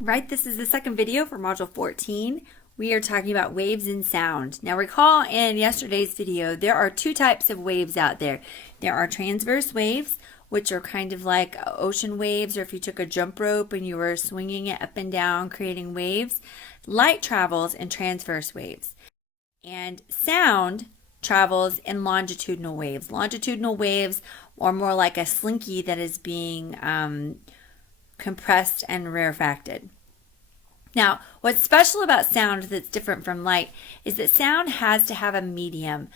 Right, this is the second video for Module 14. We are talking about waves and sound. Now recall in yesterday's video, there are two types of waves out there. There are transverse waves, which are kind of like ocean waves, or if you took a jump rope and you were swinging it up and down, creating waves. Light travels in transverse waves. And sound travels in longitudinal waves. Longitudinal waves are more like a slinky that is being compressed and rarefacted. Now, what's special about sound that's different from light is that sound has to have a medium.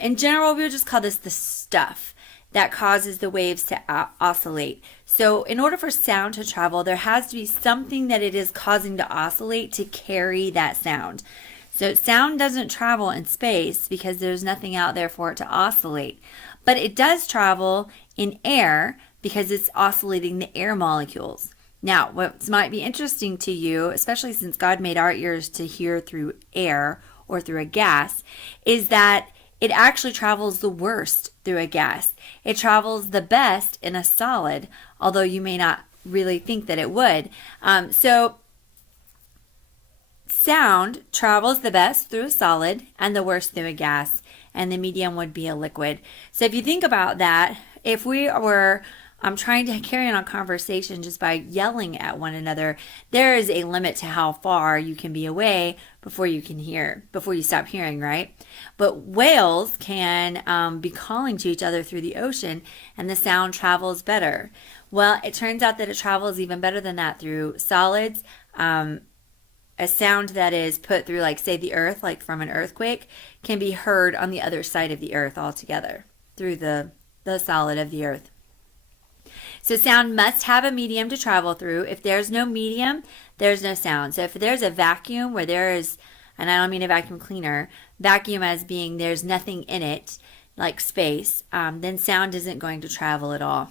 In general, we would just call this the stuff that causes the waves to oscillate. So in order for sound to travel, there has to be something that it is causing to oscillate to carry that sound. So sound doesn't travel in space because there's nothing out there for it to oscillate. But it does travel in air because it's oscillating the air molecules. Now, what might be interesting to you, especially since God made our ears to hear through air or through a gas, is that it actually travels the worst through a gas. It travels the best in a solid, although you may not really think that it would. So sound travels the best through a solid and the worst through a gas, and the medium would be a liquid. So if you think about that, if we were trying to carry on a conversation just by yelling at one another, there is a limit to how far you can be away before you stop hearing, right? But whales can be calling to each other through the ocean, and the sound travels better. Well, it turns out that it travels even better than that through solids. A sound that is put through, like, say, the earth, like from an earthquake, can be heard on the other side of the earth altogether through the solid of the earth. So sound must have a medium to travel through. If there's no medium, there's no sound. So if there's a vacuum where there is, and I don't mean a vacuum cleaner, vacuum as being there's nothing in it, like space, then sound isn't going to travel at all.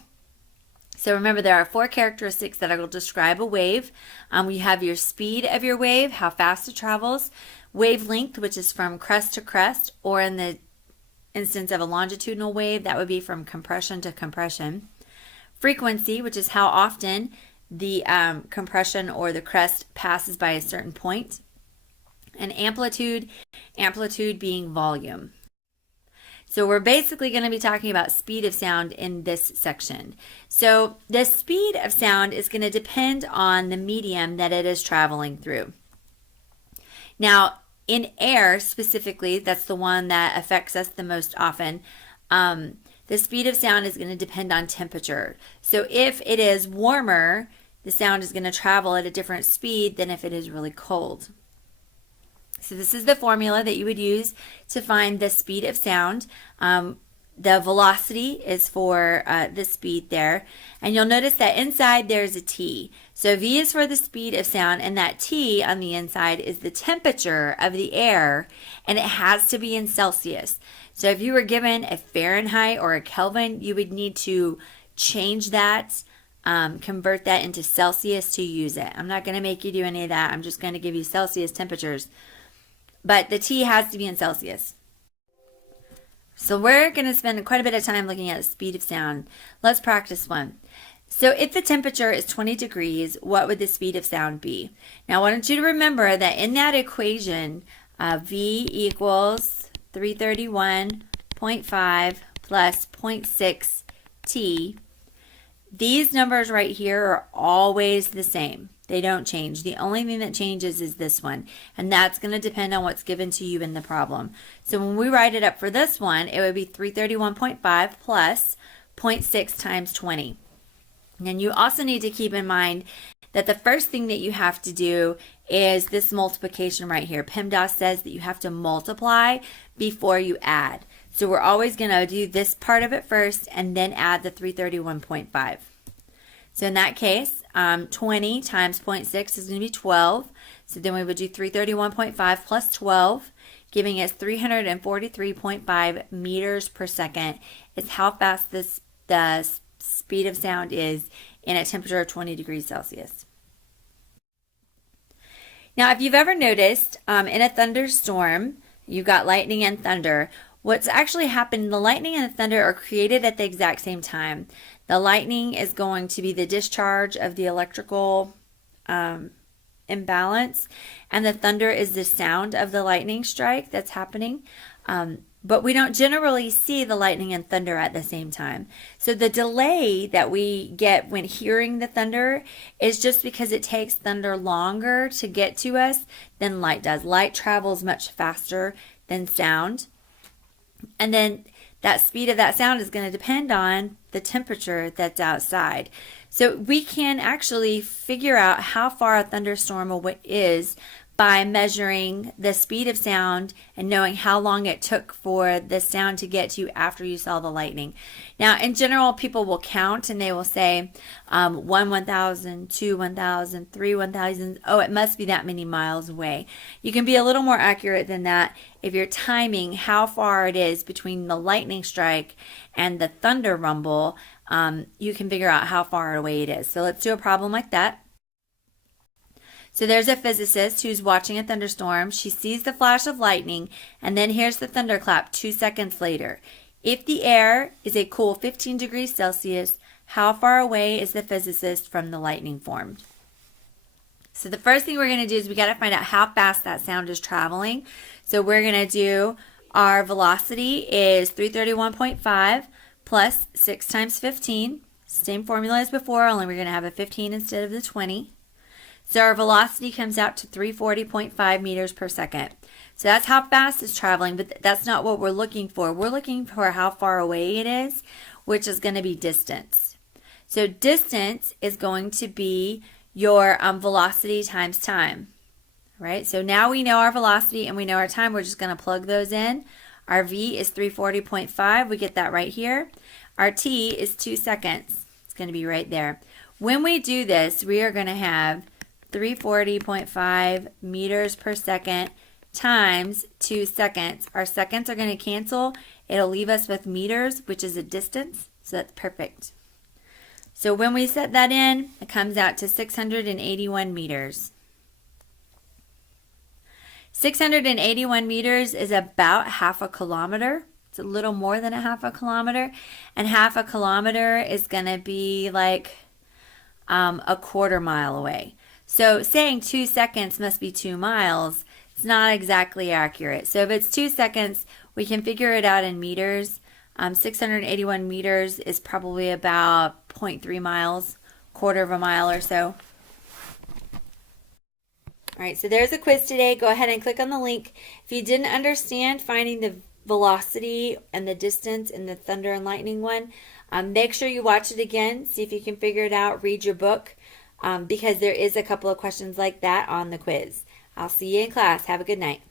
So remember, there are four characteristics that will describe a wave. You have your speed of your wave, how fast it travels, wavelength, which is from crest to crest, or in the instance of a longitudinal wave, that would be from compression to compression. Frequency, which is how often the compression or the crest passes by a certain point. And amplitude being volume. So we're basically going to be talking about speed of sound in this section. So the speed of sound is going to depend on the medium that it is traveling through. Now, in air specifically, that's the one that affects us the most often, the speed of sound is going to depend on temperature. So if it is warmer, the sound is going to travel at a different speed than if it is really cold. So this is the formula that you would use to find the speed of sound. The velocity is for the speed there. And you'll notice that inside there's a T. So V is for the speed of sound, and that T on the inside is the temperature of the air, and it has to be in Celsius. So if you were given a Fahrenheit or a Kelvin, you would need to change that, convert that into Celsius to use it. I'm not going to make you do any of that. I'm just going to give you Celsius temperatures. But the T has to be in Celsius. So we're going to spend quite a bit of time looking at the speed of sound. Let's practice one. So if the temperature is 20 degrees, what would the speed of sound be? Now I want you to remember that in that equation, V equals 331.5 plus 0.6 T. These numbers right here are always the same. They don't change. The only thing that changes is this one, and that's going to depend on what's given to you in the problem. So when we write it up for this one, it would be 331.5 plus 0.6 times 20. And you also need to keep in mind that the first thing that you have to do is this multiplication right here. PEMDAS says that you have to multiply before you add. So we're always going to do this part of it first and then add the 331.5. So in that case, 20 times 0.6 is going to be 12. So then we would do 331.5 plus 12, giving us 343.5 meters per second. It's how fast the speed of sound is in a temperature of 20 degrees Celsius. Now, if you've ever noticed in a thunderstorm, you've got lightning and thunder. What's actually happened, the lightning and the thunder are created at the exact same time. The lightning is going to be the discharge of the electrical imbalance, and the thunder is the sound of the lightning strike that's happening. But we don't generally see the lightning and thunder at the same time. So the delay that we get when hearing the thunder is just because it takes thunder longer to get to us than light does. Light travels much faster than sound. And then that speed of that sound is going to depend on the temperature that's outside. So we can actually figure out how far a thunderstorm is by measuring the speed of sound and knowing how long it took for the sound to get to you after you saw the lightning. Now, in general, people will count and they will say 1,000, 2, 1,000, 3, 1,000. Oh, it must be that many miles away. You can be a little more accurate than that if you're timing how far it is between the lightning strike and the thunder rumble. You can figure out how far away it is. So let's do a problem like that. So there's a physicist who's watching a thunderstorm. She sees the flash of lightning and then hears the thunderclap 2 seconds later. If the air is a cool 15 degrees Celsius, how far away is the physicist from the lightning formed? So the first thing we're going to do is we got to find out how fast that sound is traveling. So we're going to do our velocity is 331.5 plus 6 times 15. Same formula as before, only we're going to have a 15 instead of the 20. So our velocity comes out to 340.5 meters per second. So that's how fast it's traveling, but that's not what we're looking for. We're looking for how far away it is, which is going to be distance. So distance is going to be your velocity times time, right? So now we know our velocity and we know our time. We're just going to plug those in. Our V is 340.5. We get that right here. Our T is 2 seconds. It's going to be right there. When we do this, we are going to have 340.5 meters per second times 2 seconds. Our seconds are going to cancel. It'll leave us with meters, which is a distance. So that's perfect. So when we set that in, it comes out to 681 meters. 681 meters is about half a kilometer. It's a little more than a half a kilometer. And half a kilometer is going to be like a quarter mile away. So saying 2 seconds must be 2 miles, it's not exactly accurate. So if it's 2 seconds, we can figure it out in meters. 681 meters is probably about 0.3 miles, quarter of a mile or so. All right, so there's a quiz today. Go ahead and click on the link. If you didn't understand finding the velocity and the distance in the thunder and lightning one, make sure you watch it again. See if you can figure it out. Read your book. Because there is a couple of questions like that on the quiz. I'll see you in class. Have a good night.